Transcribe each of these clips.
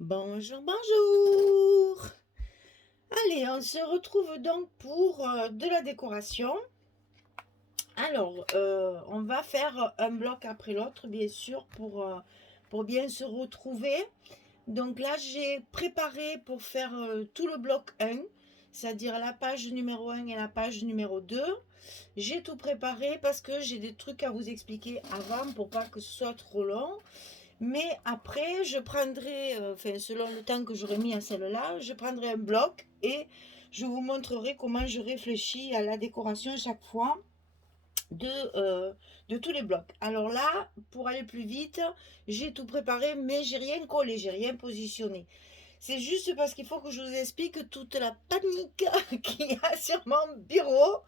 Bonjour, bonjour. Allez, on se retrouve donc pour de la décoration. Alors, on va faire un bloc après l'autre, bien sûr, pour bien se retrouver. Donc là, j'ai préparé pour faire tout le bloc 1, c'est-à-dire la page numéro 1 et la page numéro 2. J'ai tout préparé parce que j'ai des trucs à vous expliquer avant pour pas que ce soit trop long. Mais après, je prendrai, enfin, selon le temps que j'aurai mis à celle-là, je prendrai un bloc et je vous montrerai comment je réfléchis à la décoration chaque fois de, euh, de tous les blocs. Alors là, pour aller plus vite, j'ai tout préparé, mais j'ai rien collé, j'ai rien positionné. C'est juste parce qu'il faut que je vous explique toute la panique qu'il y a sur mon bureau.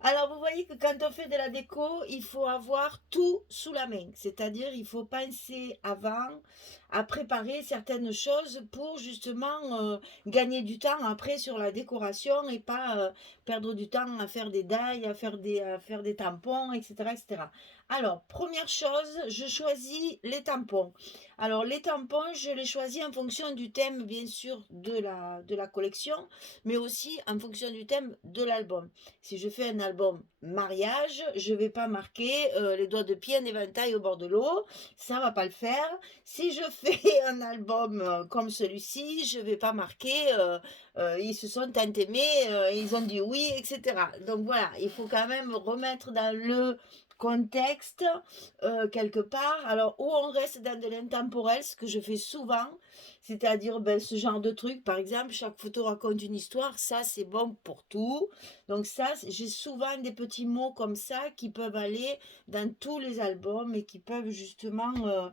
Alors vous voyez que quand on fait de la déco, il faut avoir tout sous la main. C'est-à-dire il faut penser avant à préparer certaines choses pour justement gagner du temps après sur la décoration et pas perdre du temps à faire des dailles, à faire des tampons, etc., etc. Alors, première chose, je choisis les tampons. Alors, les tampons, je les choisis en fonction du thème, bien sûr, de la collection, mais aussi en fonction du thème de l'album. Si je fais un album mariage, je ne vais pas marquer les doigts de pied en éventail au bord de l'eau. Ça va pas le faire. Si je fais un album comme celui-ci, je ne vais pas marquer ils se sont tant aimés, ils ont dit oui, etc. Donc voilà, il faut quand même remettre dans le contexte quelque part. Alors, où on reste dans de l'intemporel, ce que je fais souvent, c'est-à-dire ben, ce genre de truc, par exemple, chaque photo raconte une histoire, ça c'est bon pour tout. Donc ça, j'ai souvent des petits mots comme ça qui peuvent aller dans tous les albums et qui peuvent justement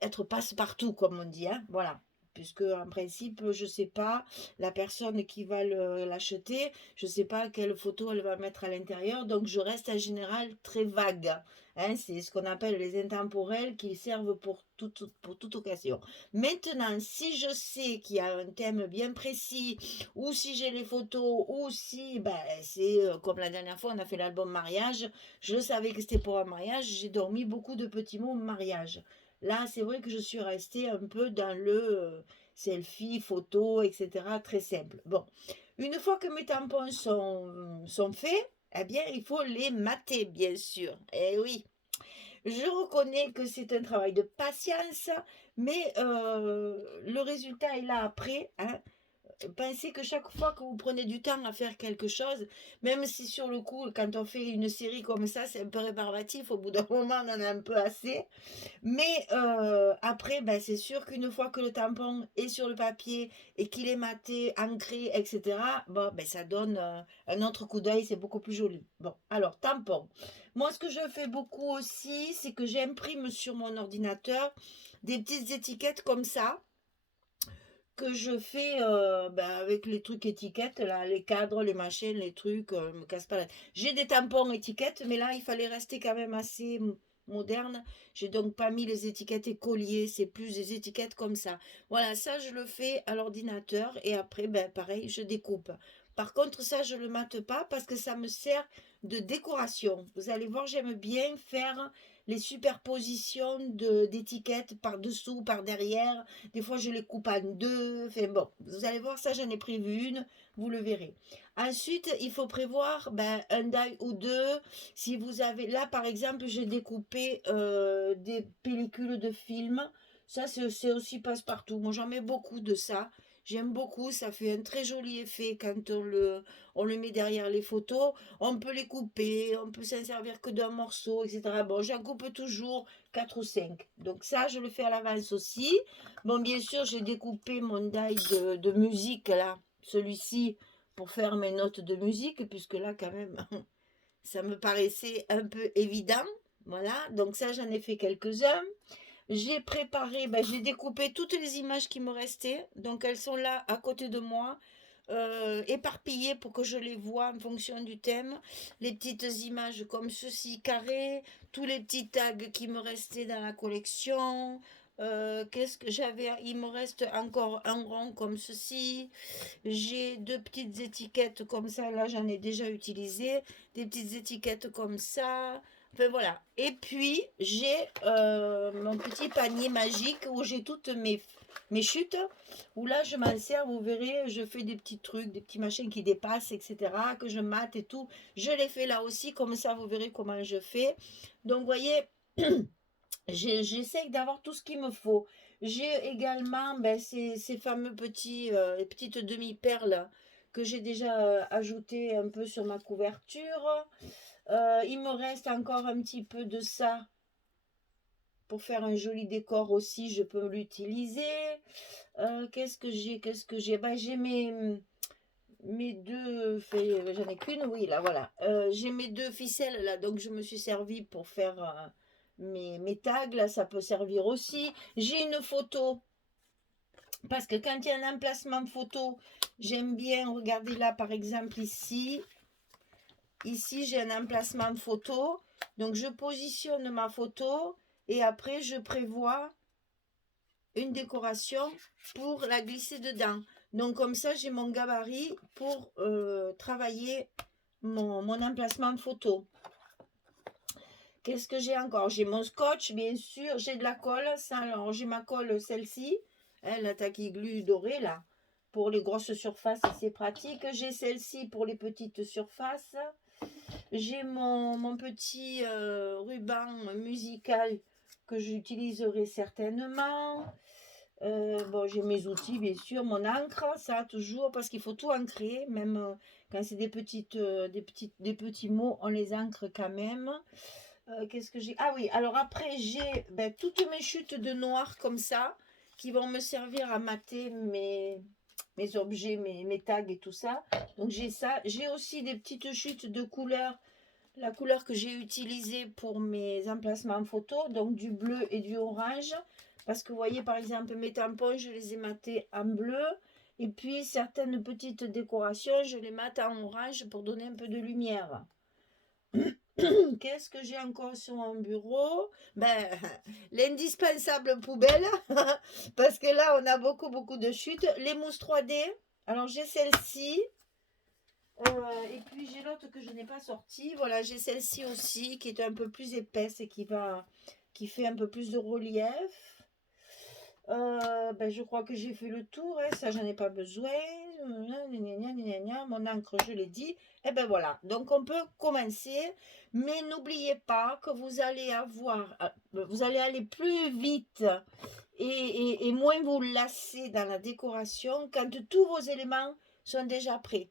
être passe-partout, comme on dit, hein, voilà. Puisque en principe, je sais pas, la personne qui va l'acheter, je sais pas quelle photo elle va mettre à l'intérieur, donc je reste en général très vague. Hein, c'est ce qu'on appelle les intemporels qui servent pour toute occasion. Maintenant, si je sais qu'il y a un thème bien précis, ou si j'ai les photos, ou si ben, c'est comme la dernière fois, on a fait l'album mariage, je savais que c'était pour un mariage, j'ai dormi beaucoup de petits mots mariage. Là, c'est vrai que je suis restée un peu dans le selfie, photo, etc. Très simple. Bon, une fois que mes tampons sont faits, eh bien, il faut les mater, bien sûr. Eh oui, je reconnais que c'est un travail de patience, mais le résultat est là après. Hein. Pensez que chaque fois que vous prenez du temps à faire quelque chose, même si sur le coup, quand on fait une série comme ça, c'est un peu rébarbatif, au bout d'un moment, on en a un peu assez. Mais après, ben, c'est sûr qu'une fois que le tampon est sur le papier et qu'il est maté, ancré, etc., bon, ben, ça donne un autre coup d'œil, c'est beaucoup plus joli. Bon, alors, tampon. Moi, ce que je fais beaucoup aussi, c'est que j'imprime sur mon ordinateur des petites étiquettes comme ça que je fais ben, avec les trucs étiquettes, là, les cadres, les machines, les trucs, me casse pas la... J'ai des tampons étiquettes, mais là, il fallait rester quand même assez moderne. J'ai donc pas mis les étiquettes écoliers, c'est plus des étiquettes comme ça. Voilà, ça, je le fais à l'ordinateur et après, ben, pareil, je découpe. Par contre, ça, je le mate pas parce que ça me sert de décoration. Vous allez voir, j'aime bien faire les superpositions d'étiquettes par dessous, par derrière. Des fois, je les coupe en deux. Enfin bon, vous allez voir, ça, j'en ai prévu une. Vous le verrez. Ensuite, il faut prévoir ben, un die ou deux. Si vous avez... Là, par exemple, j'ai découpé des pellicules de films. Ça, c'est aussi passe-partout. Moi, j'en mets beaucoup de ça. J'aime beaucoup, ça fait un très joli effet quand on le met derrière les photos. On peut les couper, on peut s'en servir que d'un morceau, etc. Bon, j'en coupe toujours 4 ou 5. Donc ça, je le fais à l'avance aussi. Bon, bien sûr, j'ai découpé mon die de musique, là, celui-ci, pour faire mes notes de musique, puisque là, quand même, ça me paraissait un peu évident. Voilà, donc ça, j'en ai fait quelques-uns. J'ai préparé, ben, j'ai découpé toutes les images qui me restaient. Donc elles sont là à côté de moi, éparpillées pour que je les vois en fonction du thème. Les petites images comme ceci, carré, tous les petits tags qui me restaient dans la collection. Qu'est-ce que j'avais? Il me reste encore un rond comme ceci. J'ai deux petites étiquettes comme ça. Là, j'en ai déjà utilisé. Des petites étiquettes comme ça. Enfin voilà. Et puis j'ai mon petit panier magique où j'ai toutes mes chutes. Où là je m'en sers, vous verrez, je fais des petits trucs, des petits machins qui dépassent, etc. Que je mate et tout. Je les fais là aussi, comme ça vous verrez comment je fais. Donc vous voyez, j'essaye d'avoir tout ce qu'il me faut. J'ai également ben, ces fameux petites demi-perles que j'ai déjà ajoutées un peu sur ma couverture. Il me reste encore un petit peu de ça pour faire un joli décor aussi, je peux l'utiliser. Qu'est-ce que j'ai ben, j'ai mes deux, j'en ai qu'une, oui, là, voilà. J'ai mes deux ficelles, là, donc je me suis servi pour faire mes tags, là, ça peut servir aussi. J'ai une photo, parce que quand il y a un emplacement photo, j'aime bien regarder là, par exemple, ici. Ici, j'ai un emplacement photo, donc je positionne ma photo et après, je prévois une décoration pour la glisser dedans. Donc comme ça, j'ai mon gabarit pour travailler mon emplacement photo. Qu'est-ce que j'ai encore? J'ai mon scotch, bien sûr. J'ai de la colle. Ça, alors, j'ai ma colle, celle-ci. La Tacky Glue dorée, là. Pour les grosses surfaces, c'est pratique. J'ai celle-ci pour les petites surfaces. J'ai mon petit ruban musical que j'utiliserai certainement. Bon, j'ai mes outils, bien sûr, mon encre, ça toujours, parce qu'il faut tout ancrer, même quand c'est des petits mots, on les ancre quand même. Qu'est-ce que j'ai? Ah oui, alors après, j'ai ben, toutes mes chutes de noir comme ça, qui vont me servir à mater mes objets, mes tags et tout ça. Donc j'ai ça. J'ai aussi des petites chutes de couleurs, la couleur que j'ai utilisée pour mes emplacements photo, donc du bleu et du orange. Parce que vous voyez, par exemple, mes tampons, je les ai matés en bleu. Et puis, certaines petites décorations, je les mate en orange pour donner un peu de lumière. Qu'est-ce que j'ai encore sur mon bureau? Ben, l'indispensable poubelle. Parce que là, on a beaucoup, beaucoup de chutes. Les mousses 3D. Alors, j'ai celle-ci. Et puis, j'ai l'autre que je n'ai pas sortie. Voilà, j'ai celle-ci aussi qui est un peu plus épaisse et qui fait un peu plus de relief. Ben, je crois que j'ai fait le tour, hein, ça j'en ai pas besoin. Mon encre, je l'ai dit. Et ben voilà, donc on peut commencer, mais n'oubliez pas que vous allez aller plus vite et moins vous lasser dans la décoration quand tous vos éléments sont déjà prêts.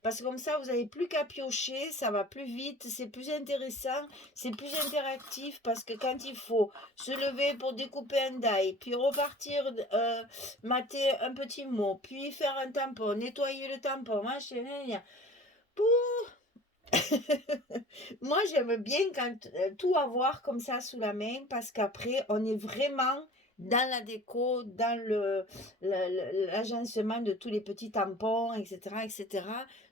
Parce que comme ça, vous n'avez plus qu'à piocher, ça va plus vite, c'est plus intéressant, c'est plus interactif parce que quand il faut se lever pour découper un die, puis repartir mater un petit mot, puis faire un tampon, nettoyer le tampon, machin, moi j'aime bien quand tout avoir comme ça sous la main parce qu'après on est vraiment dans la déco, dans l'agencement de tous les petits tampons, etc., etc.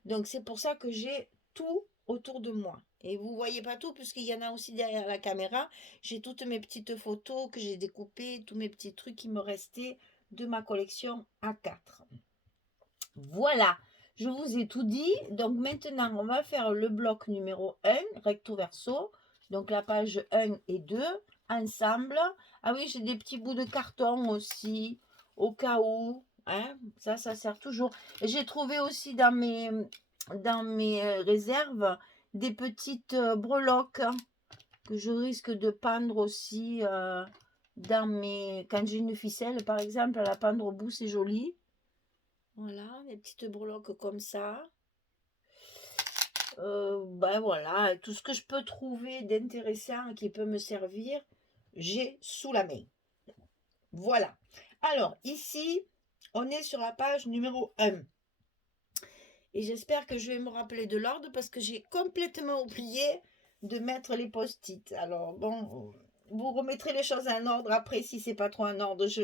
Donc c'est pour ça que j'ai tout autour de moi. Et vous voyez pas tout puisqu'il y en a aussi derrière la caméra. J'ai toutes mes petites photos que j'ai découpées, tous mes petits trucs qui me restaient de ma collection A4. Voilà, je vous ai tout dit. Donc maintenant, on va faire le bloc numéro 1, recto verso. Donc la page 1 et 2, ensemble. Ah oui, j'ai des petits bouts de carton aussi, au cas où. Hein, ça sert toujours. J'ai trouvé aussi dans mes réserves des petites breloques que je risque de pendre aussi quand j'ai une ficelle, par exemple, à la pendre au bout, c'est joli. Voilà, des petites breloques comme ça. Ben voilà, tout ce que je peux trouver d'intéressant qui peut me servir, j'ai sous la main. Voilà. Alors, ici, on est sur la page numéro 1. Et j'espère que je vais me rappeler de l'ordre parce que j'ai complètement oublié de mettre les post-it. Alors, bon, vous remettrez les choses en ordre après si c'est pas trop en ordre. Je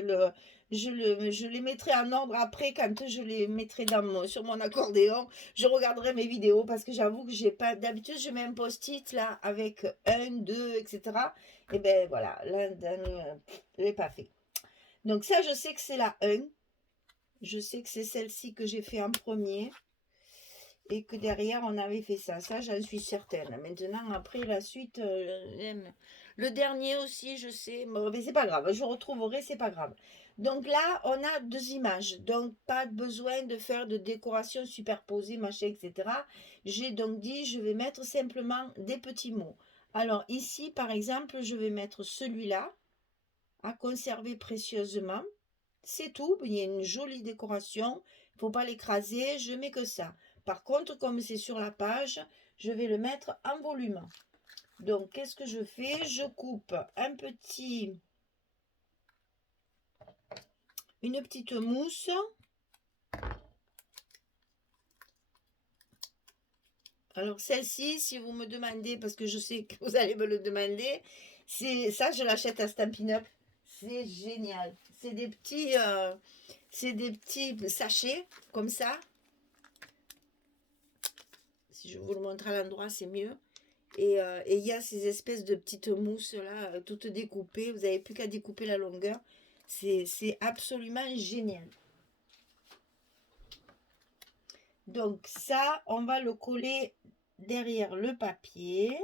les mettrai en ordre après quand je les mettrai sur mon accordéon. Je regarderai mes vidéos parce que j'avoue que j'ai pas. D'habitude, je mets un post-it là avec 1, 2, etc. Et ben voilà, là, je l'ai pas fait. Donc, ça, je sais que c'est la 1. Je sais que c'est celle-ci que j'ai fait en premier. et que derrière on avait fait ça. Ça, j'en suis certaine. Maintenant, après la suite, le dernier aussi, je sais, mais c'est pas grave, je retrouverai, c'est pas grave. Donc là, on a deux images, donc pas besoin de faire de décoration superposée, machin, etc. J'ai donc dit, je vais mettre simplement des petits mots. Alors ici, par exemple, je vais mettre celui-là, à conserver précieusement. C'est tout, il y a une jolie décoration, il ne faut pas l'écraser, je mets que ça. Par contre, comme c'est sur la page, je vais le mettre en volume. Donc, qu'est-ce que je fais? Je coupe une petite mousse. Alors, celle-ci, si vous me demandez, parce que je sais que vous allez me le demander, c'est ça, je l'achète à Stampin' Up. C'est génial. C'est des petits sachets, comme ça. Si je vous le montre à l'endroit, c'est mieux. Et il y a ces espèces de petites mousses là, toutes découpées. Vous n'avez plus qu'à découper la longueur. C'est absolument génial. Donc ça, on va le coller derrière le papier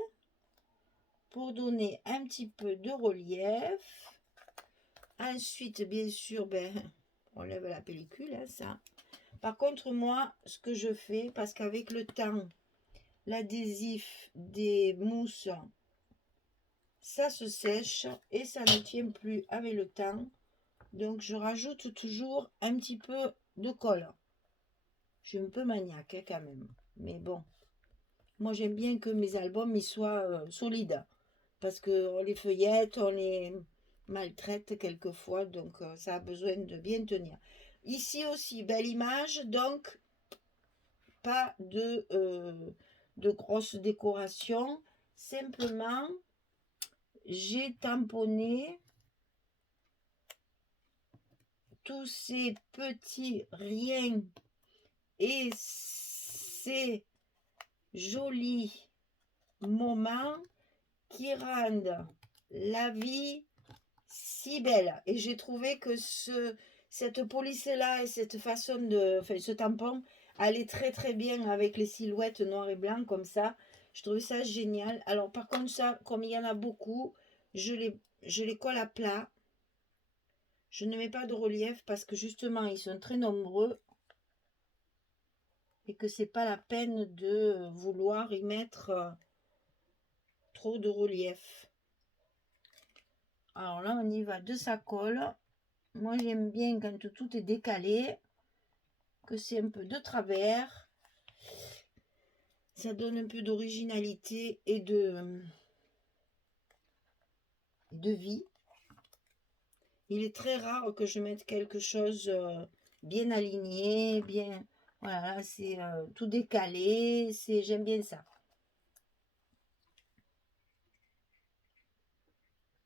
pour donner un petit peu de relief. Ensuite, bien sûr, on lève la pellicule, hein, ça. Par contre, moi, ce que je fais, parce qu'avec le temps, l'adhésif des mousses, ça se sèche et ça ne tient plus avec le temps. Donc, je rajoute toujours un petit peu de colle. Je suis un peu maniaque hein, quand même. Mais bon, moi j'aime bien que mes albums ils soient solides. Parce qu'on les feuillette, on les maltraite quelquefois. Donc, ça a besoin de bien tenir. Ici aussi, belle image. Donc, pas de grosse décoration. Simplement, j'ai tamponné tous ces petits riens et ces jolis moments qui rendent la vie si belle. Et j'ai trouvé que cette police-là et cette façon de... Enfin, ce tampon allait très très bien avec les silhouettes noir et blanc comme ça. Je trouvais ça génial. Alors par contre, ça, comme il y en a beaucoup, je les colle à plat. Je ne mets pas de relief parce que justement, ils sont très nombreux et que c'est pas la peine de vouloir y mettre trop de relief. Alors là, on y va de sa colle. Moi, j'aime bien quand tout est décalé, que c'est un peu de travers. Ça donne un peu d'originalité et de vie. Il est très rare que je mette quelque chose bien aligné, bien... Voilà, là, c'est tout décalé. J'aime bien ça.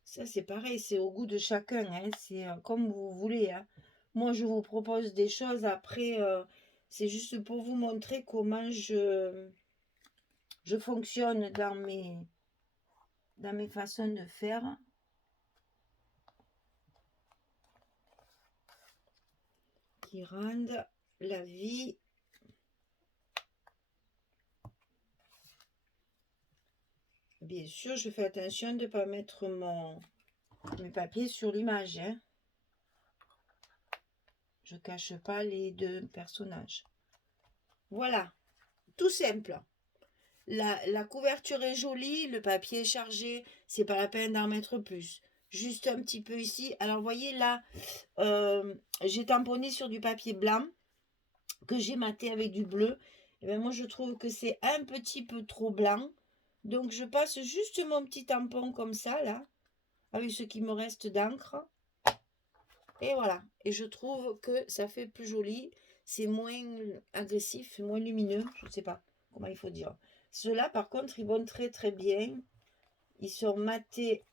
Ça, c'est pareil, c'est au goût de chacun. Hein, c'est comme vous voulez. Hein. Moi, je vous propose des choses. Après, c'est juste pour vous montrer comment je fonctionne dans mes façons de faire. Qui rendent la vie bien sûr. Je fais attention de ne pas mettre mes papiers sur l'image. Hein. Je cache pas les deux personnages. Voilà, tout simple. La couverture est jolie, le papier est chargé, c'est pas la peine d'en mettre plus. Juste un petit peu ici. Alors, vous voyez là, j'ai tamponné sur du papier blanc que j'ai maté avec du bleu. Et bien, moi, je trouve que c'est un petit peu trop blanc. Donc, je passe juste mon petit tampon comme ça, là, avec ce qui me reste d'encre. Et voilà. Et je trouve que ça fait plus joli. C'est moins agressif, moins lumineux. Je ne sais pas comment il faut dire. Ceux-là, par contre, ils vont très très bien. Ils sont matés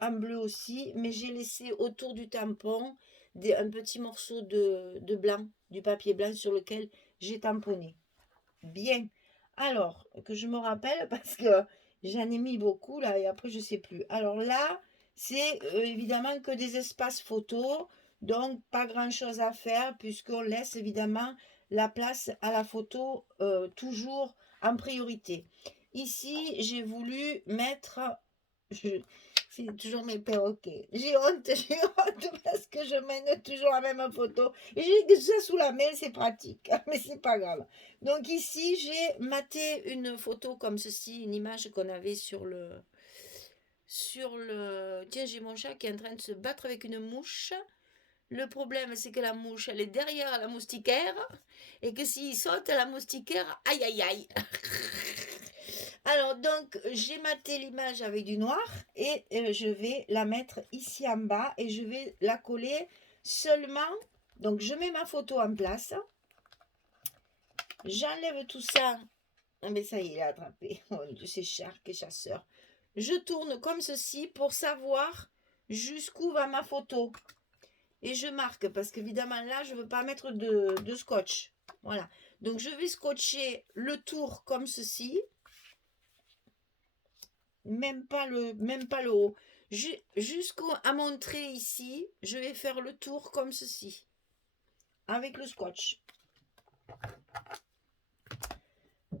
en bleu aussi. Mais j'ai laissé autour du tampon un petit morceau de blanc, du papier blanc sur lequel j'ai tamponné. Bien. Alors, que je me rappelle parce que j'en ai mis beaucoup là et après je ne sais plus. Alors là, c'est évidemment que des espaces photos. Donc, pas grand chose à faire puisqu'on laisse évidemment la place à la photo toujours en priorité. Ici, j'ai voulu mettre... C'est toujours mes perroquets. J'ai honte, j'ai honte parce que je mène toujours la même photo. Et j'ai que ça sous la main, c'est pratique. Mais c'est pas grave. Donc ici, j'ai maté une photo comme ceci, une image qu'on avait sur le... Tiens, j'ai mon chat qui est en train de se battre avec une mouche. Le problème, c'est que la mouche, elle est derrière la moustiquaire. Et que s'il saute, la moustiquaire, aïe aïe aïe. Alors, donc, j'ai maté l'image avec du noir. Et je vais la mettre ici en bas. Et je vais la coller seulement. Donc, je mets ma photo en place. J'enlève tout ça. Ah, mais ça y est, il est attrapé. Oh Dieu, c'est Shark et chasseur. Je tourne comme ceci pour savoir jusqu'où va ma photo. Et je marque parce qu'évidemment là, je ne veux pas mettre de scotch. Voilà. Donc, je vais scotcher le tour comme ceci. Même pas le haut. Jusqu'à mon trait ici, je vais faire le tour comme ceci. Avec le scotch.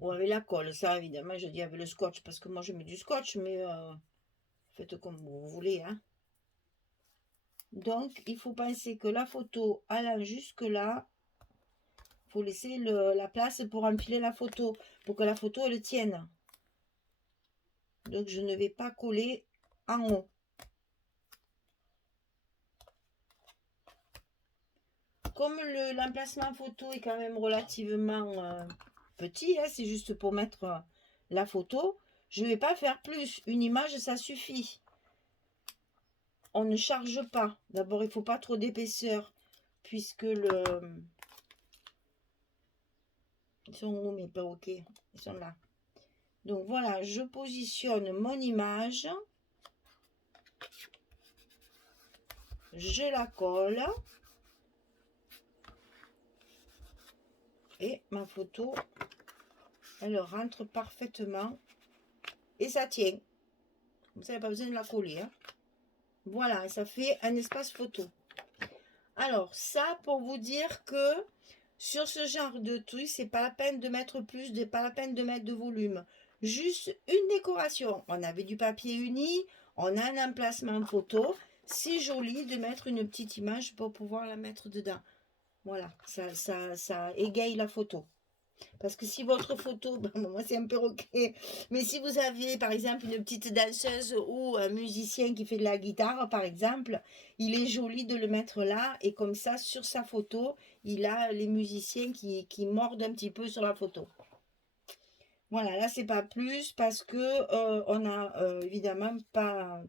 Ou avec la colle, ça évidemment, je dis avec le scotch parce que moi je mets du scotch, mais faites comme vous voulez. Hein. Donc, il faut penser que la photo allant jusque là, il faut laisser la place pour empiler la photo, pour que la photo elle tienne. Donc, je ne vais pas coller en haut. Comme l'emplacement photo est quand même relativement petit, hein, c'est juste pour mettre la photo, je ne vais pas faire plus. Une image, ça suffit. On ne charge pas. D'abord, il ne faut pas trop d'épaisseur, puisque le... Ils sont où mes perroquets? Ils sont là. Donc voilà, je positionne mon image. Je la colle. Et ma photo, elle rentre parfaitement. Et ça tient. Vous n'avez pas besoin de la coller. Hein. Voilà, ça fait un espace photo. Alors, ça pour vous dire que sur ce genre de truc, c'est pas la peine de mettre plus, pas la peine de mettre de volume. Juste une décoration. On avait du papier uni, on a un emplacement photo. C'est joli de mettre une petite image pour pouvoir la mettre dedans. Voilà, ça égaye la photo. Parce que si votre photo, ben, moi c'est un perroquet, mais si vous avez par exemple une petite danseuse ou un musicien qui fait de la guitare par exemple, il est joli de le mettre là et comme ça sur sa photo, il a les musiciens qui mordent un petit peu sur la photo. Voilà, là c'est pas plus parce que on a évidemment pas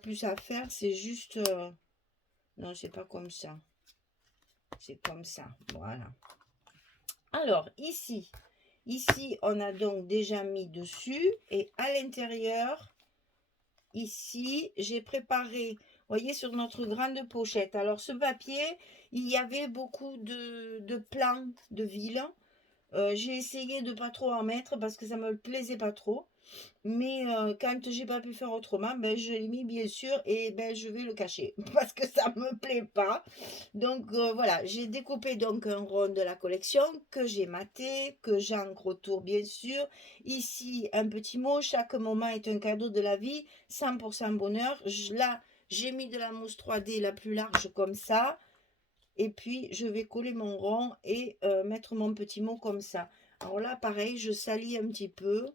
plus à faire, c'est juste... non, c'est pas comme ça. C'est comme ça, voilà. Alors, ici, on a donc déjà mis dessus. Et à l'intérieur, ici, j'ai préparé, vous voyez, sur notre grande pochette. Alors, ce papier, il y avait beaucoup de plans de ville. J'ai essayé de pas trop en mettre parce que ça me plaisait pas trop. Mais quand j'ai pas pu faire autrement, ben, je l'ai mis bien sûr et ben, je vais le cacher parce que ça me plaît pas. Donc voilà, j'ai découpé donc un rond de la collection que j'ai maté, que j'encre autour bien sûr. Ici, un petit mot, chaque moment est un cadeau de la vie, 100% bonheur. Là, j'ai mis de la mousse 3D la plus large comme ça. Et puis, je vais coller mon rond et mettre mon petit mot comme ça. Alors là, pareil, je salis un petit peu.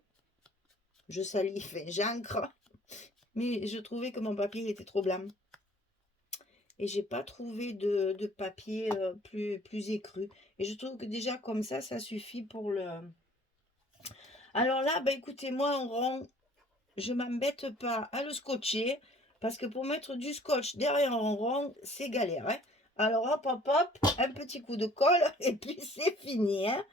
Je salis, enfin, j'encre. Mais je trouvais que mon papier était trop blanc. Et j'ai pas trouvé de papier plus écru. Et je trouve que déjà comme ça suffit pour le... Alors là, bah écoutez, moi en rond, je m'embête pas à le scotcher. Parce que pour mettre du scotch derrière un rond, c'est galère. Hein. Alors hop, hop, hop, un petit coup de colle et puis c'est fini. Hein.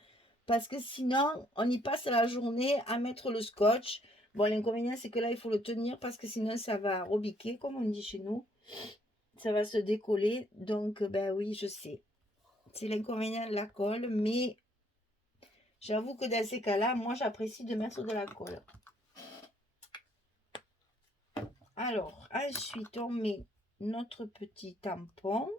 Parce que sinon, on y passe la journée à mettre le scotch. Bon, l'inconvénient, c'est que là, il faut le tenir parce que sinon, ça va rebiquer, comme on dit chez nous. Ça va se décoller. Donc, ben oui, je sais. C'est l'inconvénient de la colle. Mais j'avoue que dans ces cas-là, moi, j'apprécie de mettre de la colle. Alors, ensuite, on met notre petit tampon.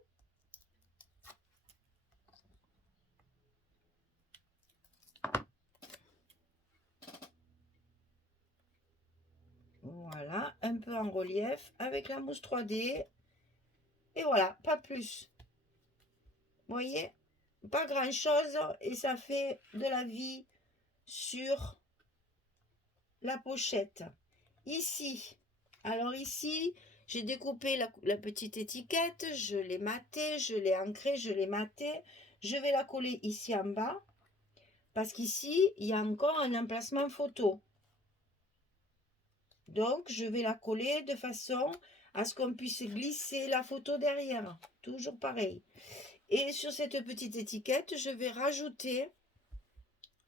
reliefs avec la mousse 3D. Et voilà, pas plus. Vous voyez, pas grand chose et ça fait de la vie sur la pochette. Ici, alors ici, j'ai découpé la petite étiquette, je l'ai matée, je l'ai ancrée, je l'ai matée. Je vais la coller ici en bas parce qu'ici, il y a encore un emplacement photo. Donc, je vais la coller de façon à ce qu'on puisse glisser la photo derrière. Toujours pareil. Et sur cette petite étiquette, je vais rajouter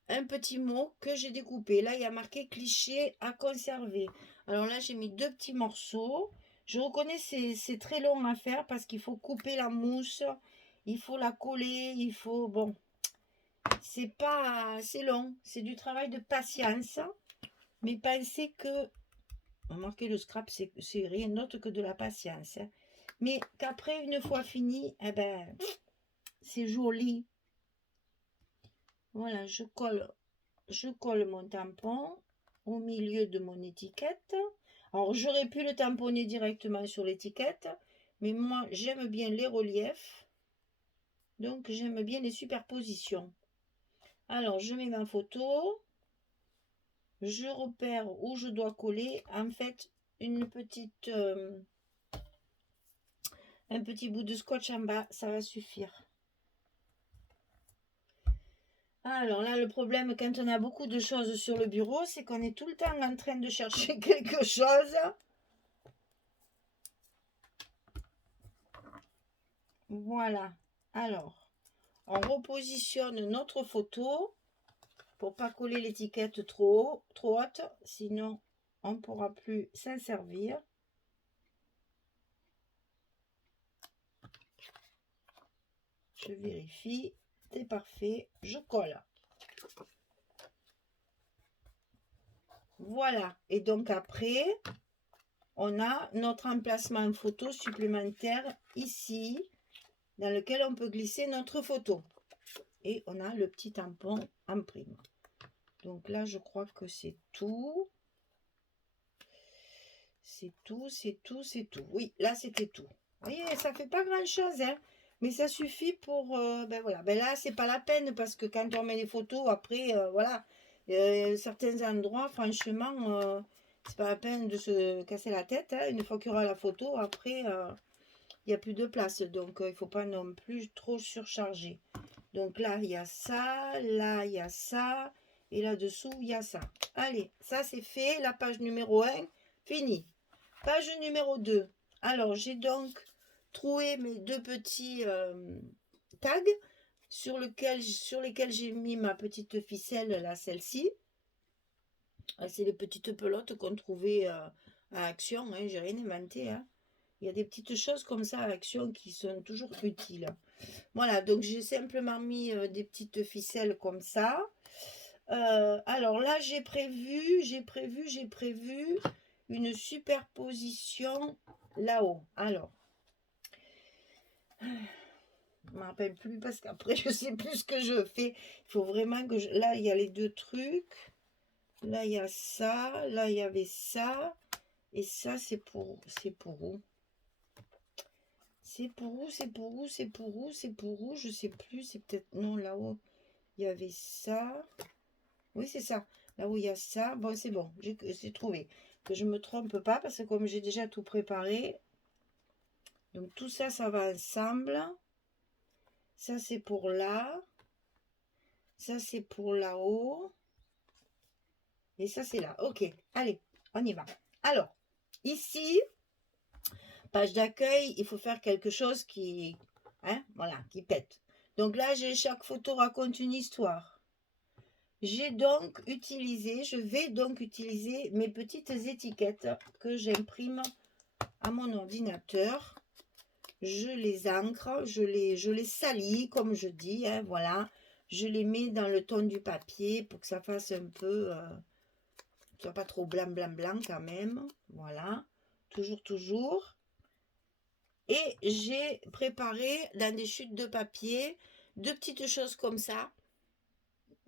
un petit mot que j'ai découpé. Là, il y a marqué cliché à conserver. Alors là, j'ai mis 2 petits morceaux. Je reconnais c'est très long à faire parce qu'il faut couper la mousse, il faut la coller, il faut... Bon, c'est long, c'est du travail de patience. Mais pensez que... Remarquez, le scrap, c'est rien d'autre que de la patience. Hein. Mais qu'après, une fois fini, eh ben, c'est joli. Voilà, je colle mon tampon au milieu de mon étiquette. Alors, j'aurais pu le tamponner directement sur l'étiquette, mais moi, j'aime bien les reliefs. Donc, j'aime bien les superpositions. Alors, je mets ma photo. Je repère où je dois coller. En fait, un petit bout de scotch en bas, ça va suffire. Alors là, le problème quand on a beaucoup de choses sur le bureau, c'est qu'on est tout le temps en train de chercher quelque chose. Voilà. Alors, on repositionne notre photo pour pas coller l'étiquette trop haute, sinon on ne pourra plus s'en servir. Je vérifie, c'est parfait, je colle. Voilà, et donc après, on a notre emplacement photo supplémentaire ici, dans lequel on peut glisser notre photo. Et on a le petit tampon en prime. Donc là, je crois que c'est tout. C'est tout, c'est tout, c'est tout. Oui, là, c'était tout. Vous voyez, ça fait pas grand-chose, hein. Mais ça suffit pour... ben voilà. Ben là, c'est pas la peine parce que quand on met les photos, après, voilà. Certains endroits, franchement, c'est pas la peine de se casser la tête. Hein. Une fois qu'il y aura la photo, après, il n'y a plus de place. Donc, il ne faut pas non plus trop surcharger. Donc là, il y a ça. Là, il y a ça. Et là-dessous, il y a ça. Allez, ça, c'est fait. La page numéro 1, fini. Page numéro 2. Alors, j'ai donc trouvé mes 2 petits tags sur lesquels j'ai mis ma petite ficelle, là, celle-ci. C'est les petites pelotes qu'on trouvait à Action. Hein, j'ai rien inventé. Hein. Il y a des petites choses comme ça à Action qui sont toujours utiles. Voilà, donc j'ai simplement mis des petites ficelles comme ça. Alors là, j'ai prévu une superposition là-haut. Alors, je ne me rappelle plus parce qu'après, je ne sais plus ce que je fais. Il faut vraiment que je... Là, il y a les 2 trucs. Là, il y a ça. Là, il y avait ça. Et ça, c'est pour où? C'est pour où? C'est pour où? C'est pour où? C'est pour où? C'est pour où? Je sais plus. C'est peut-être... Non, là-haut, il y avait ça. Oui, c'est ça. Là où il y a ça. Bon, c'est bon. J'ai trouvé. Que je ne me trompe pas parce que comme j'ai déjà tout préparé. Donc, tout ça, ça va ensemble. Ça, c'est pour là. Ça, c'est pour là-haut. Et ça, c'est là. Ok. Allez, on y va. Alors, ici, page d'accueil, il faut faire quelque chose qui... Hein, voilà, qui pète. Donc là, chaque photo raconte une histoire. Je vais donc utiliser mes petites étiquettes que j'imprime à mon ordinateur. Je les ancre, je les salis, comme je dis, hein, voilà. Je les mets dans le ton du papier pour que ça fasse un peu, soit pas trop blanc, blanc, blanc quand même. Voilà, toujours. Et j'ai préparé dans des chutes de papier 2 petites choses comme ça.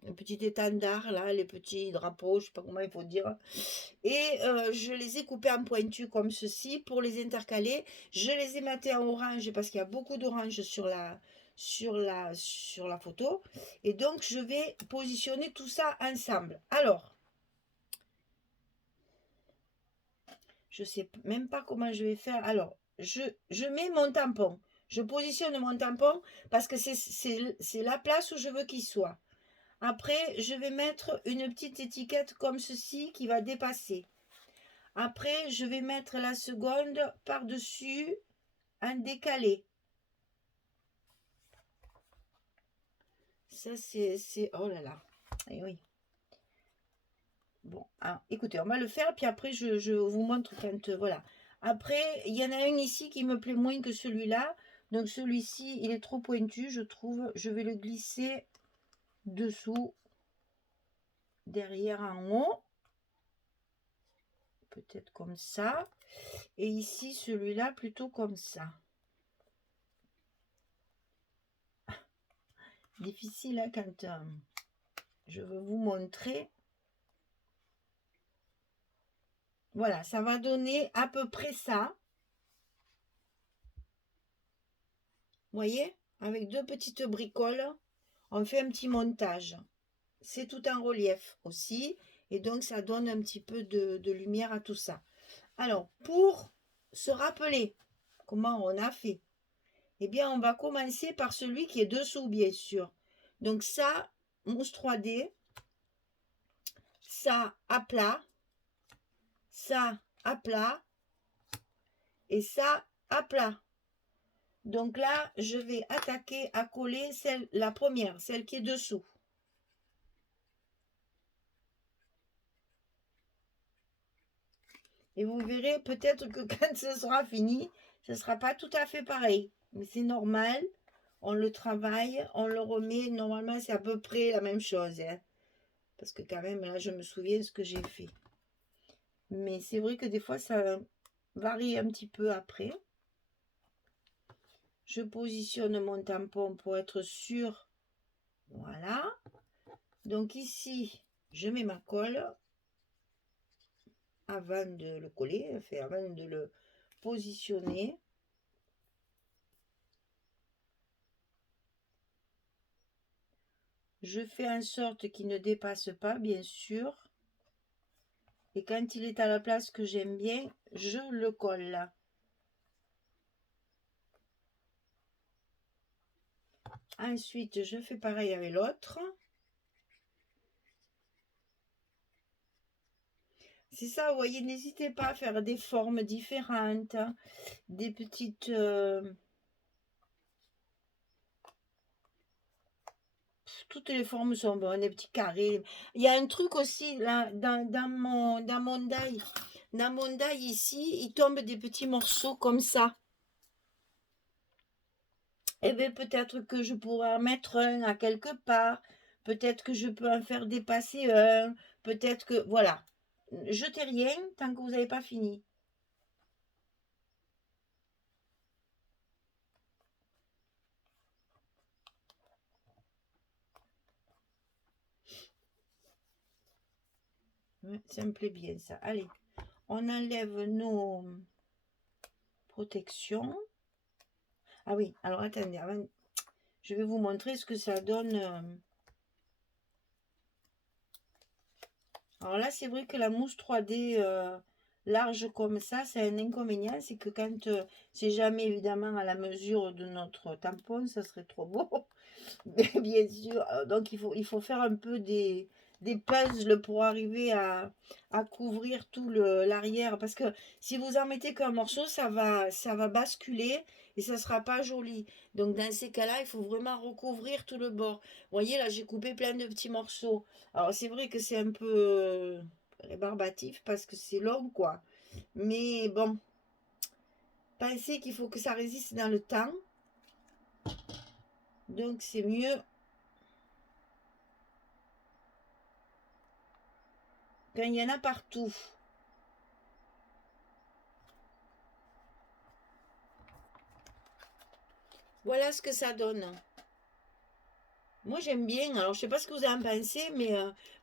le petit étendard, là, les petits drapeaux, je sais pas comment il faut dire. Et je les ai coupés en pointu comme ceci pour les intercaler. Je les ai matés en orange parce qu'il y a beaucoup d'orange sur la photo. Et donc, je vais positionner tout ça ensemble. Alors, je sais même pas comment je vais faire. Alors, je mets mon tampon. Je positionne mon tampon parce que c'est la place où je veux qu'il soit. Après, je vais mettre une petite étiquette comme ceci qui va dépasser. Après, je vais mettre la seconde par-dessus un décalé. Ça, c'est... Oh là là. Eh oui. Bon, hein, écoutez, on va le faire, puis après, je vous montre quand... voilà. Après, il y en a un ici qui me plaît moins que celui-là. Donc, celui-ci, il est trop pointu, je trouve. Je vais le glisser dessous, derrière, en haut. Peut-être comme ça. Et ici, celui-là, plutôt comme ça. Difficile, hein, quand je veux vous montrer. Voilà, ça va donner à peu près ça. Vous voyez? Avec deux petites bricoles, on fait un petit montage. C'est tout en relief aussi. Et donc, ça donne un petit peu de lumière à tout ça. Alors, pour se rappeler comment on a fait, eh bien, on va commencer par celui qui est dessous, bien sûr. Donc, ça, mousse 3D. Ça, à plat. Ça, à plat. Et ça, à plat. Donc là, je vais attaquer à coller la première, celle qui est dessous. Et vous verrez peut-être que quand ce sera fini, ce ne sera pas tout à fait pareil. Mais c'est normal, on le travaille, on le remet. Normalement, c'est à peu près la même chose. Hein. Parce que quand même, là, je me souviens ce que j'ai fait. Mais c'est vrai que des fois, ça varie un petit peu après. Je positionne mon tampon pour être sûr. Voilà. Donc ici, je mets ma colle avant de le coller, enfin, avant de le positionner. Je fais en sorte qu'il ne dépasse pas, bien sûr. Et quand il est à la place que j'aime bien, je le colle là. Ensuite, je fais pareil avec l'autre. C'est ça, vous voyez, n'hésitez pas à faire des formes différentes, des petites... toutes les formes sont bonnes, des petits carrés. Il y a un truc aussi, là, dans mon die. Dans mon die ici, il tombe des petits morceaux comme ça. Eh bien, peut-être que je pourrais en mettre un à quelque part. Peut-être que je peux en faire dépasser un. Peut-être que... Voilà. Jetez rien tant que vous n'avez pas fini. Ouais, ça me plaît bien, ça. Allez, on enlève nos protections. Ah oui, alors attendez, avant, je vais vous montrer ce que ça donne. Alors là, c'est vrai que la mousse 3D large comme ça, c'est un inconvénient. C'est que quand c'est jamais évidemment à la mesure de notre tampon, ça serait trop beau. Bien sûr. Donc il faut faire un peu des puzzles pour arriver à couvrir tout l'arrière. Parce que si vous en mettez qu'un morceau, ça va basculer et ça sera pas joli. Donc dans ces cas-là, il faut vraiment recouvrir tout le bord. Vous voyez, là, j'ai coupé plein de petits morceaux. Alors c'est vrai que c'est un peu rébarbatif parce que c'est long, quoi. Mais bon, pensez qu'il faut que ça résiste dans le temps. Donc c'est mieux quand il y en a partout. Voilà ce que ça donne. Moi j'aime bien, alors je sais pas ce que vous en pensez, mais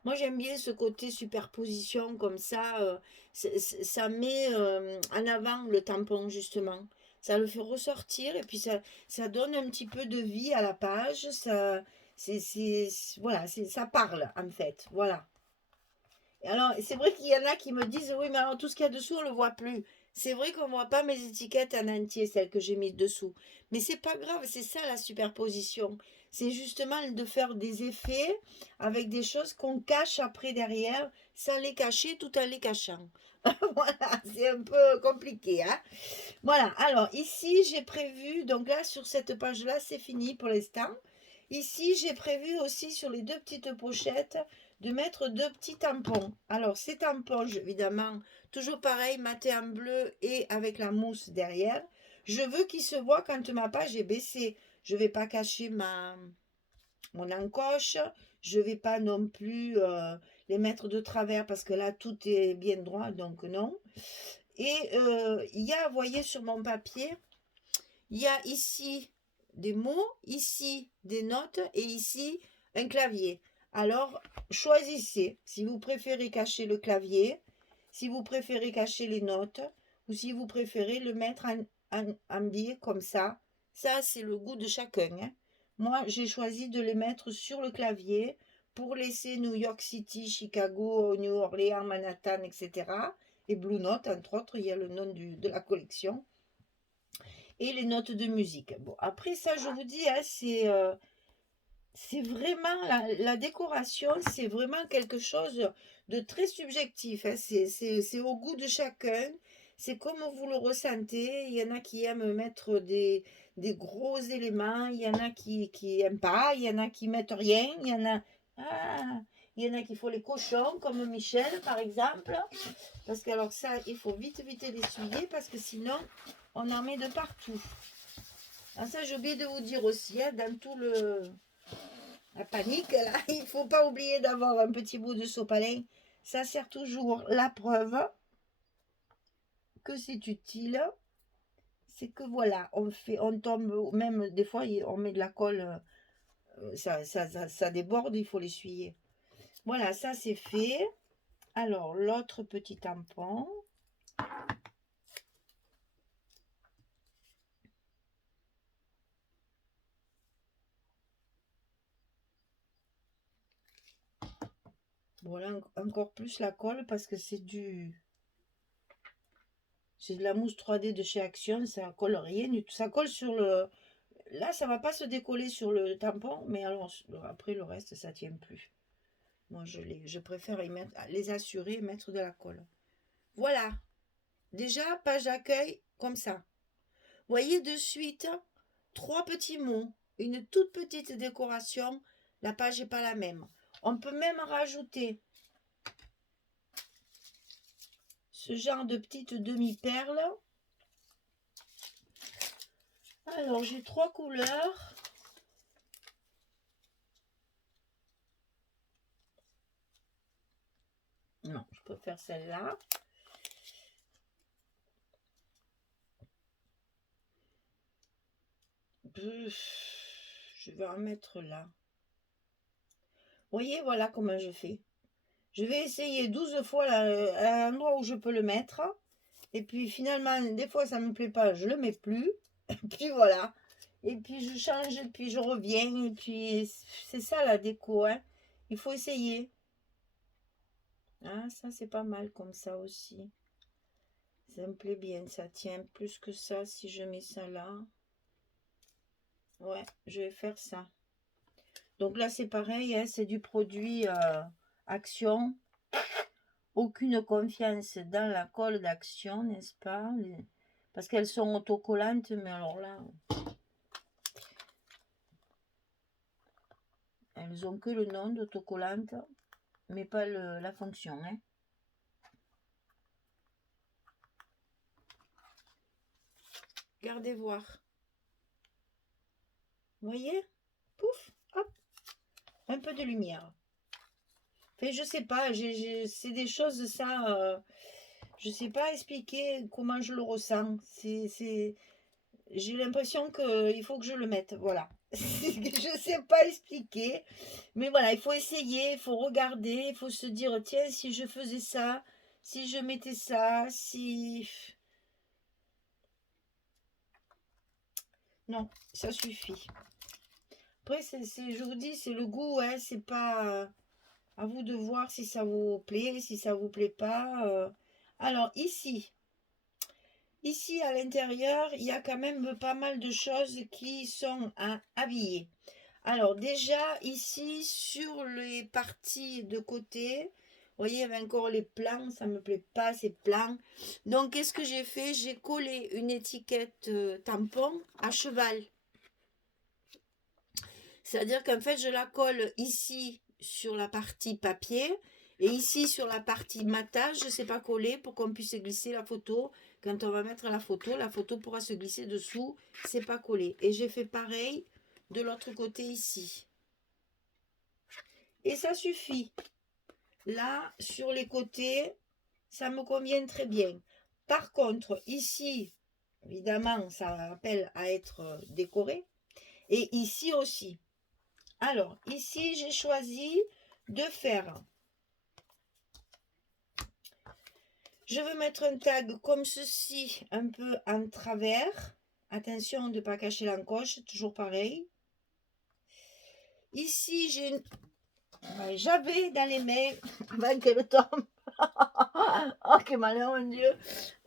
moi j'aime bien ce côté superposition comme ça. Ça met en avant le tampon justement. Ça le fait ressortir et puis ça donne un petit peu de vie à la page. Voilà, ça parle en fait. Voilà. Et alors, c'est vrai qu'il y en a qui me disent, oui, mais alors tout ce qu'il y a dessous, on ne le voit plus. C'est vrai qu'on ne voit pas mes étiquettes en entier, celles que j'ai mises dessous. Mais c'est pas grave, c'est ça la superposition. C'est justement de faire des effets avec des choses qu'on cache après derrière, sans les cacher tout en les cachant. Voilà, c'est un peu compliqué, hein. Voilà, alors ici j'ai prévu, donc là sur cette page-là, c'est fini pour l'instant. Ici, j'ai prévu aussi sur les deux petites pochettes de mettre deux petits tampons. Alors, ces tampons, évidemment, toujours pareil, maté en bleu et avec la mousse derrière. Je veux qu'ils se voient quand ma page est baissée. Je ne vais pas cacher mon encoche. Je ne vais pas non plus les mettre de travers parce que là, tout est bien droit, donc non. Et il y a, vous voyez, sur mon papier, il y a ici des mots, ici des notes et ici un clavier. Alors, choisissez si vous préférez cacher le clavier, si vous préférez cacher les notes ou si vous préférez le mettre en biais comme ça. Ça, c'est le goût de chacun, hein. Moi, j'ai choisi de les mettre sur le clavier pour laisser New York City, Chicago, New Orleans, Manhattan, etc. Et Blue Note, entre autres, il y a le nom de la collection et les notes de musique. Bon, après ça, je vous dis, hein, c'est vraiment la décoration, c'est vraiment quelque chose de très subjectif, hein. C'est au goût de chacun. C'est comme vous le ressentez. Il y en a qui aiment mettre des gros éléments, il y en a qui aiment pas, il y en a qui mettent rien, ah, il y en a qui font les cochons, comme Michel par exemple. Parce que alors ça, il faut vite l'essuyer parce que sinon, on en met de partout. Alors ça, j'ai oublié de vous dire aussi, hein, dans tout la panique, là, il ne faut pas oublier d'avoir un petit bout de sopalin. Ça sert toujours la preuve que c'est utile. C'est que voilà, on tombe, même des fois, on met de la colle, ça déborde, il faut l'essuyer. Voilà, ça c'est fait. Alors, l'autre petit tampon. Voilà, encore plus la colle parce que c'est de la mousse 3D de chez Action, ça colle rien du tout. Ça colle sur le... Là, ça va pas se décoller sur le tampon, mais alors après le reste, ça tient plus. Moi, je préfère les assurer et mettre de la colle. Voilà. Déjà, page d'accueil, comme ça. Voyez de suite, trois petits mots, une toute petite décoration. La page n'est pas la même. On peut même rajouter ce genre de petites demi-perles. Alors, j'ai trois couleurs. Non, je préfère celle-là. Je vais en mettre là. Vous voyez, voilà comment je fais. Je vais essayer 12 fois à l'endroit où je peux le mettre. Et puis finalement, des fois ça ne me plaît pas, je le mets plus. Et puis voilà. Et puis je change, et puis je reviens. Et puis c'est ça la déco, hein. Il faut essayer. Ah, ça c'est pas mal comme ça aussi. Ça me plaît bien, ça tient plus que ça si je mets ça là. Ouais, je vais faire ça. Donc là c'est pareil, hein, c'est du produit Action. Aucune confiance dans la colle d'Action, n'est-ce pas? Parce qu'elles sont autocollantes, mais alors là, elles ont que le nom d'autocollante, mais pas la fonction, hein. Regardez voir. Vous voyez? Pouf, hop, un peu de lumière. Enfin, je sais pas, c'est des choses, ça, je sais pas expliquer comment je le ressens. J'ai l'impression qu'il faut que je le mette, voilà. Je sais pas expliquer. Mais voilà, il faut essayer, il faut regarder, il faut se dire, tiens, si je faisais ça, si je mettais ça, si... Non, ça suffit. Après, je vous dis, c'est le goût, hein, c'est pas à vous de voir si ça vous plaît, si ça vous plaît pas. Alors, ici à l'intérieur, il y a quand même pas mal de choses qui sont à habiller. Alors déjà, ici, sur les parties de côté, vous voyez, il y avait encore les plans, ça ne me plaît pas ces plans. Donc, qu'est-ce que j'ai fait? J'ai collé une étiquette tampon à cheval. C'est-à-dire qu'en fait, je la colle ici sur la partie papier et ici sur la partie matage, je ne sais pas coller pour qu'on puisse glisser la photo. Quand on va mettre la photo pourra se glisser dessous, c'est pas collé. Et j'ai fait pareil de l'autre côté ici. Et ça suffit. Là, sur les côtés, ça me convient très bien. Par contre, ici, évidemment, ça appelle à être décoré. Et ici aussi. Alors, ici, j'ai choisi de faire... Je veux mettre un tag comme ceci, un peu en travers. Attention de ne pas cacher l'encoche, toujours pareil. Ici, j'avais dans les mains, avant qu'elle tombe. Oh, que malheur, mon Dieu.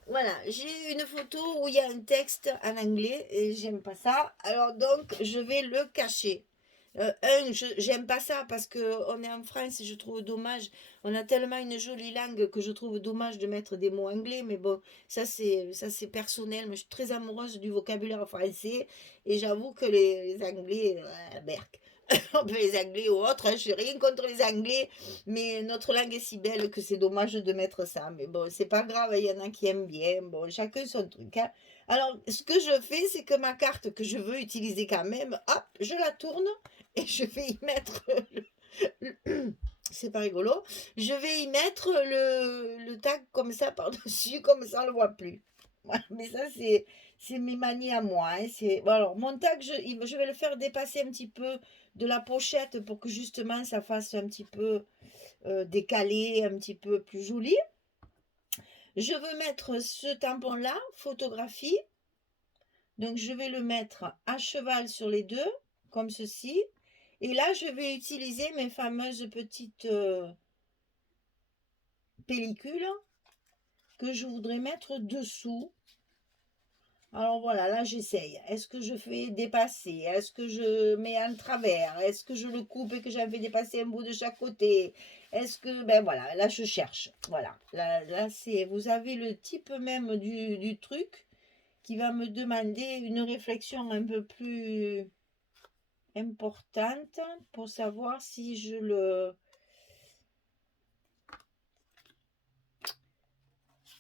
Voilà, j'ai une photo où il y a un texte en anglais et j'aime pas ça. Alors donc, je vais le cacher. J'aime pas ça parce que on est en France et je trouve dommage. On a tellement une jolie langue que je trouve dommage de mettre des mots anglais. Mais bon, ça c'est personnel. Mais je suis très amoureuse du vocabulaire français et j'avoue que les Anglais, berk. On peut les Anglais ou autres, hein, je n'ai rien contre les Anglais, mais notre langue est si belle que c'est dommage de mettre ça. Mais bon, c'est pas grave, il y en a qui aiment bien. Bon, chacun son truc, hein. Alors, ce que je fais, c'est que ma carte que je veux utiliser quand même, hop, je la tourne et je vais y mettre. C'est pas rigolo. Je vais y mettre le tag comme ça par-dessus, comme ça on le voit plus. Voilà, mais ça, c'est mes manies à moi, hein. Bon, alors, mon tag, je vais le faire dépasser un petit peu de la pochette pour que justement ça fasse un petit peu décalé, un petit peu plus joli. Je veux mettre ce tampon-là, photographie. Donc, je vais le mettre à cheval sur les deux, comme ceci. Et là, je vais utiliser mes fameuses petites pellicules que je voudrais mettre dessous. Alors voilà, là j'essaye. Est-ce que je fais dépasser? Est-ce que je mets en travers? Est-ce que je le coupe et que j'en fais dépasser un bout de chaque côté? Est-ce que... Ben voilà, là je cherche. Voilà, là c'est... Vous avez le type même du truc qui va me demander une réflexion un peu plus importante pour savoir si je le...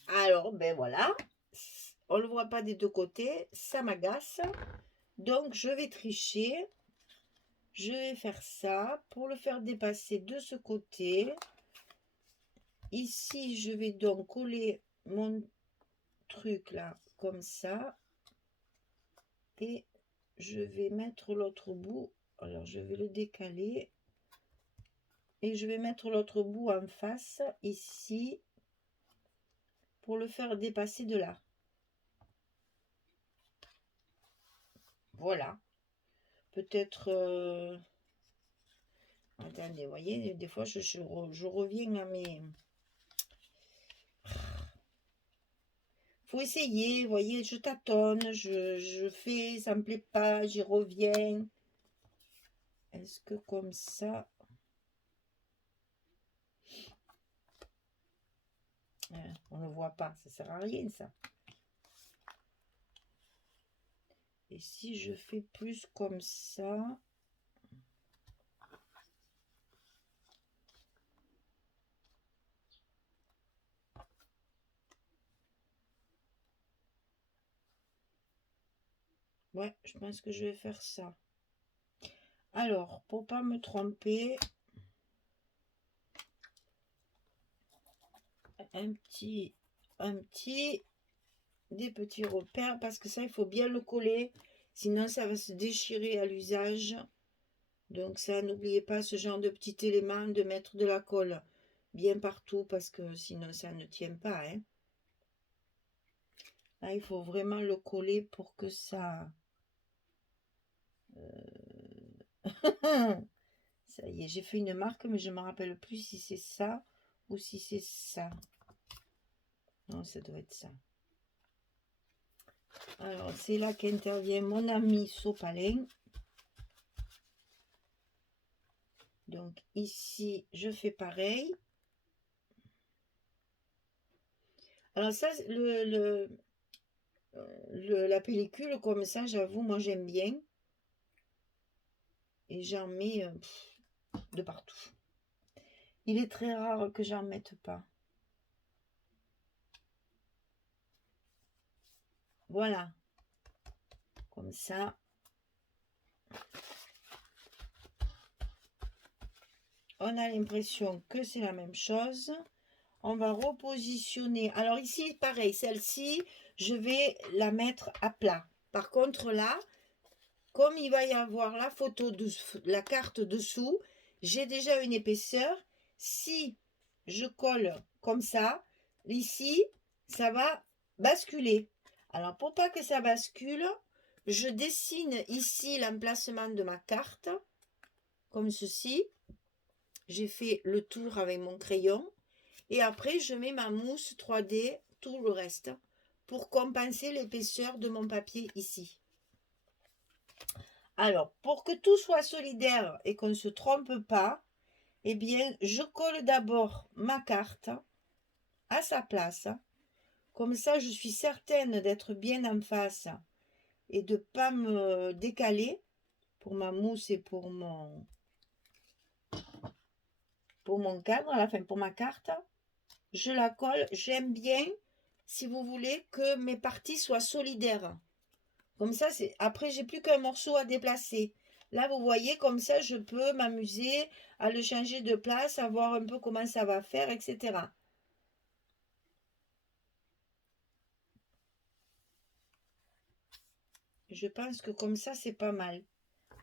Alors, ben voilà. On ne le voit pas des deux côtés. Ça m'agace. Donc, je vais tricher. Je vais faire ça pour le faire dépasser de ce côté. Ici, je vais donc coller mon truc là, comme ça. Et je vais mettre l'autre bout. Alors, je vais le décaler. Et je vais mettre l'autre bout en face, ici, pour le faire dépasser de là. Voilà. Peut-être... Attendez, vous voyez, des fois, je reviens à mes... Faut essayer, vous voyez, je tâtonne, je fais, ça me plaît pas, j'y reviens. Est-ce que comme ça... on ne voit pas, ça sert à rien, ça. Et si je fais plus comme ça... Ouais, je pense que je vais faire ça. Alors, pour pas me tromper, des petits repères, parce que ça, il faut bien le coller. Sinon, ça va se déchirer à l'usage. Donc ça, n'oubliez pas ce genre de petit élément, de mettre de la colle bien partout, parce que sinon, ça ne tient pas. Hein. Là, il faut vraiment le coller pour que ça... Ça y est, j'ai fait une marque, mais je ne me rappelle plus si c'est ça ou si c'est ça. Non, ça doit être ça. Alors, c'est là qu'intervient mon ami Sopalin. Donc, ici, je fais pareil. Alors ça, la pellicule, comme ça, j'avoue, moi, j'aime bien. Et j'en mets de partout. Il est très rare que j'en mette pas. Voilà. Comme ça. On a l'impression que c'est la même chose. On va repositionner. Alors ici, pareil, celle-ci, je vais la mettre à plat. Par contre, là, comme il va y avoir la photo de la carte dessous, j'ai déjà une épaisseur. Si je colle comme ça, ici, ça va basculer. Alors, pour pas que ça bascule, je dessine ici l'emplacement de ma carte, comme ceci. J'ai fait le tour avec mon crayon. Et après, je mets ma mousse 3D, tout le reste, pour compenser l'épaisseur de mon papier ici. Alors, pour que tout soit solidaire et qu'on ne se trompe pas, eh bien, je colle d'abord ma carte à sa place. Comme ça, je suis certaine d'être bien en face et de ne pas me décaler pour ma mousse et pour mon cadre, à la fin, pour ma carte. Je la colle. J'aime bien, si vous voulez, que mes parties soient solidaires. Comme ça, après, j'ai plus qu'un morceau à déplacer. Là, vous voyez, comme ça, je peux m'amuser à le changer de place, à voir un peu comment ça va faire, etc. Je pense que comme ça, c'est pas mal.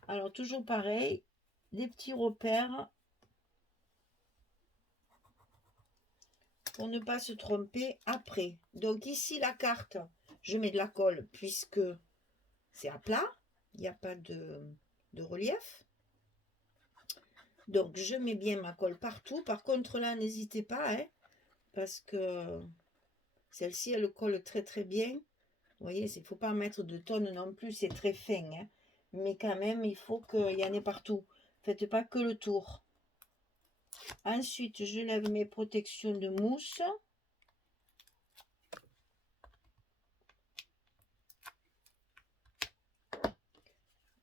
Alors, toujours pareil, des petits repères pour ne pas se tromper après. Donc, ici, la carte, je mets de la colle puisque c'est à plat. Il n'y a pas de relief. Donc, je mets bien ma colle partout. Par contre, là, n'hésitez pas, hein, parce que celle-ci, elle colle très, très bien. Vous voyez, il ne faut pas mettre de tonnes non plus, c'est très fin. Hein, mais quand même, il faut qu'il y en ait partout. Faites pas que le tour. Ensuite, je lève mes protections de mousse.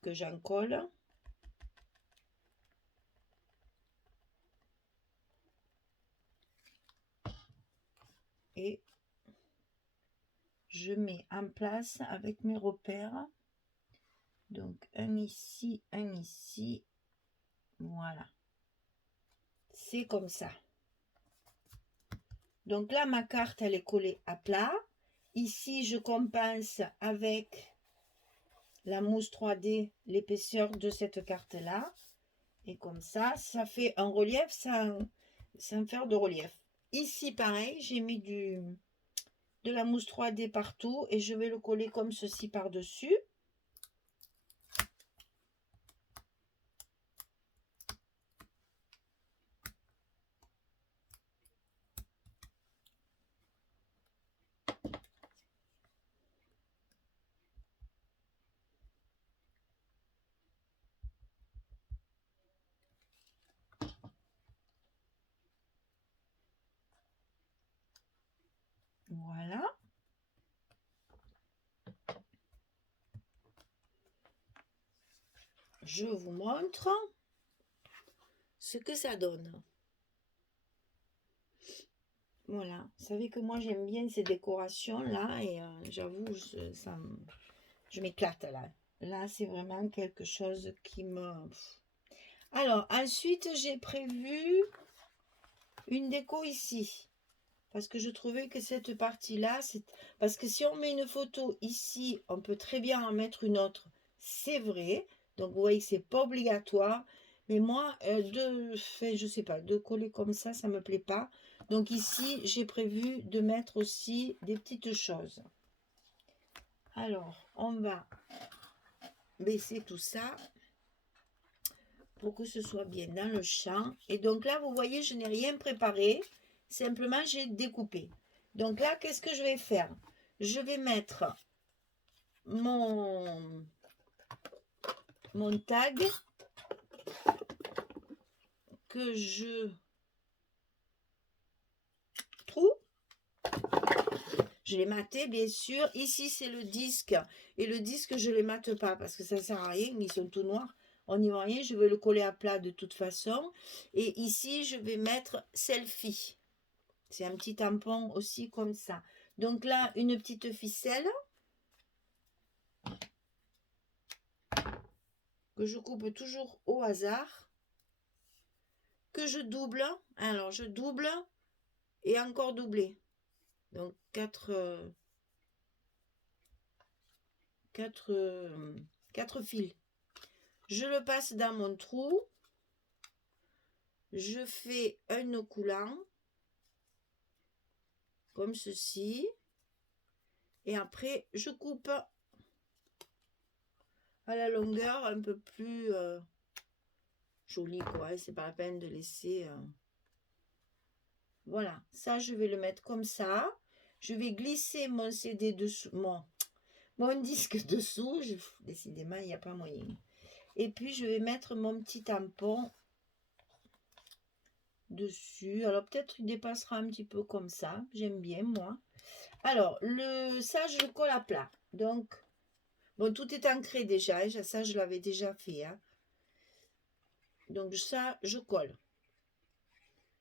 Que j'en colle. Et je mets en place avec mes repères. Donc, un ici, un ici. Voilà. C'est comme ça. Donc là, ma carte, elle est collée à plat. Ici, je compense avec la mousse 3D l'épaisseur de cette carte-là. Et comme ça, ça fait un relief sans faire de relief. Ici, pareil, j'ai mis de la mousse 3D partout et je vais le coller comme ceci par-dessus. Voilà. Je vous montre ce que ça donne. Voilà. Vous savez que moi, j'aime bien ces décorations-là et j'avoue, je m'éclate là. Là, c'est vraiment quelque chose qui me... Alors, ensuite, j'ai prévu une déco ici. Parce que je trouvais que cette partie-là, c'est... Parce que si on met une photo ici, on peut très bien en mettre une autre. c'est vrai. Donc, vous voyez que c'est pas obligatoire. Mais moi, je sais pas, de coller comme ça me plaît pas. Donc ici, j'ai prévu de mettre aussi des petites choses. Alors, on va baisser tout ça pour que ce soit bien dans le champ. Et donc là, vous voyez, je n'ai rien préparé. Simplement, j'ai découpé. Donc là, qu'est-ce que je vais faire? Je vais mettre mon tag que je trouve. Je l'ai maté, bien sûr. Ici, c'est le disque. Et le disque, je ne les mate pas parce que ça ne sert à rien. Ils sont tout noirs. On n'y voit rien. Je vais le coller à plat de toute façon. Et ici, je vais mettre selfie. C'est un petit tampon aussi comme ça. Donc là, une petite ficelle que je coupe toujours au hasard. Que je double. Alors, je double et encore doubler. Donc, 4 fils. Je le passe dans mon trou. Je fais un nœud coulant. Comme ceci. Et après, je coupe à la longueur un peu plus jolie, quoi. C'est pas la peine de laisser... Voilà, ça, je vais le mettre comme ça. Je vais glisser mon CD dessous, mon disque dessous. Décidément, il n'y a pas moyen. Et puis, je vais mettre mon petit tampon dessus. Alors, peut-être il dépassera un petit peu comme ça. J'aime bien, moi. Alors, ça, je le colle à plat. Donc, bon, tout est ancré déjà. Hein, ça, je l'avais déjà fait. Hein. Donc, ça, je colle.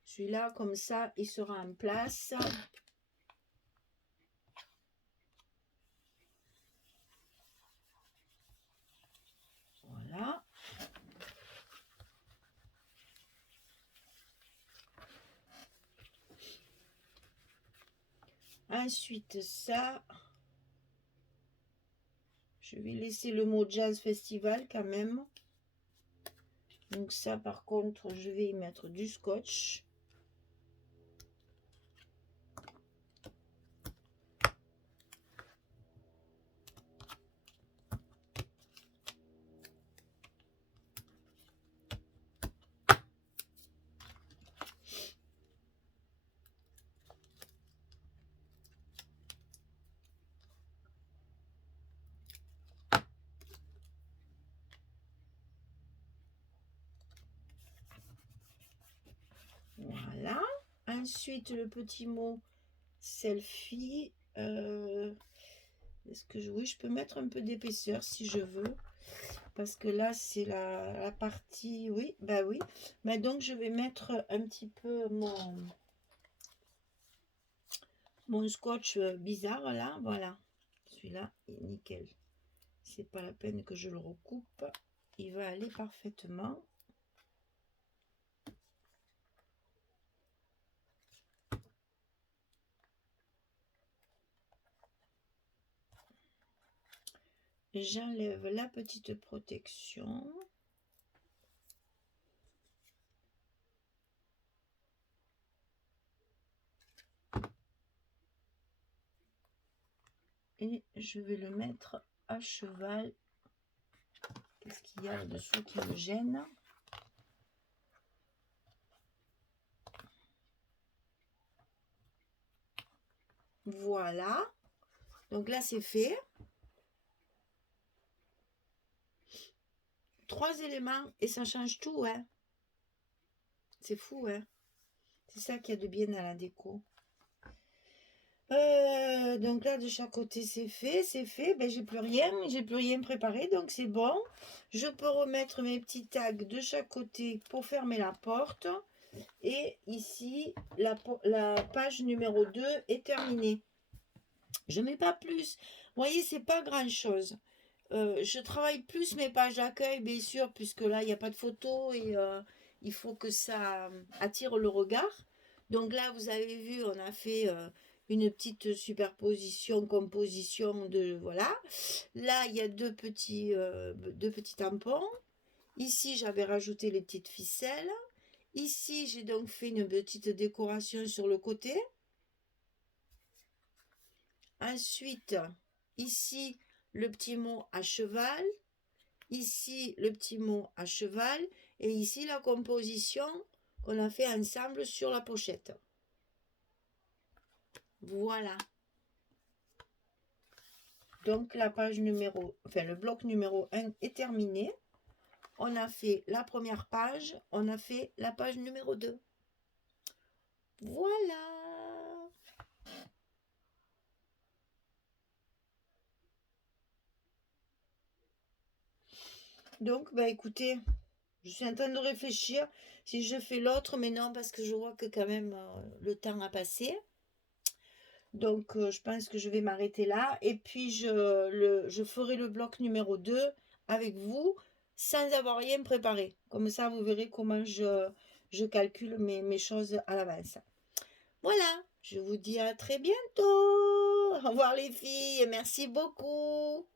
Celui-là, comme ça, il sera en place. Voilà. Ensuite, ça, je vais laisser le mot Jazz Festival quand même. Donc ça, par contre, je vais y mettre du scotch. Voilà. Ensuite, le petit mot selfie. Est-ce que oui, je peux mettre un peu d'épaisseur si je veux. Parce que là, c'est la partie... Oui, bah oui. Mais donc, je vais mettre un petit peu mon scotch bizarre, là. Voilà. Celui-là est nickel. C'est pas la peine que je le recoupe. Il va aller parfaitement. J'enlève la petite protection. Et je vais le mettre à cheval. Qu'est-ce qu'il y a là-dessous qui me gêne? Voilà. Donc là, c'est fait. 3 éléments et ça change tout, hein. C'est fou, hein. C'est ça qu'il y a de bien dans la déco. Donc là, de chaque côté, c'est fait, c'est fait. Ben, j'ai plus rien préparé, donc c'est bon. Je peux remettre mes petits tags de chaque côté pour fermer la porte. Et ici, la page numéro 2 est terminée. Je mets pas plus. Vous voyez, c'est pas grand-chose. Je travaille plus mes pages d'accueil, bien sûr, puisque là, il n'y a pas de photos et il faut que ça attire le regard. Donc là, vous avez vu, on a fait une petite superposition, composition de, voilà. Là, il y a deux petits tampons. Ici, j'avais rajouté les petites ficelles. Ici, j'ai donc fait une petite décoration sur le côté. Ensuite, ici, le petit mot à cheval. Ici, le petit mot à cheval. Et ici, la composition qu'on a fait ensemble sur la pochette. Voilà. Donc, la page numéro, enfin, le bloc numéro 1 est terminé. On a fait la première page. On a fait la page numéro 2. Voilà. Donc, bah écoutez, je suis en train de réfléchir si je fais l'autre, mais non, parce que je vois que quand même le temps a passé. Donc, je pense que je vais m'arrêter là. Et puis, je ferai le bloc numéro 2 avec vous sans avoir rien préparé. Comme ça, vous verrez comment je calcule mes choses à l'avance. Voilà, je vous dis à très bientôt. Au revoir les filles, merci beaucoup.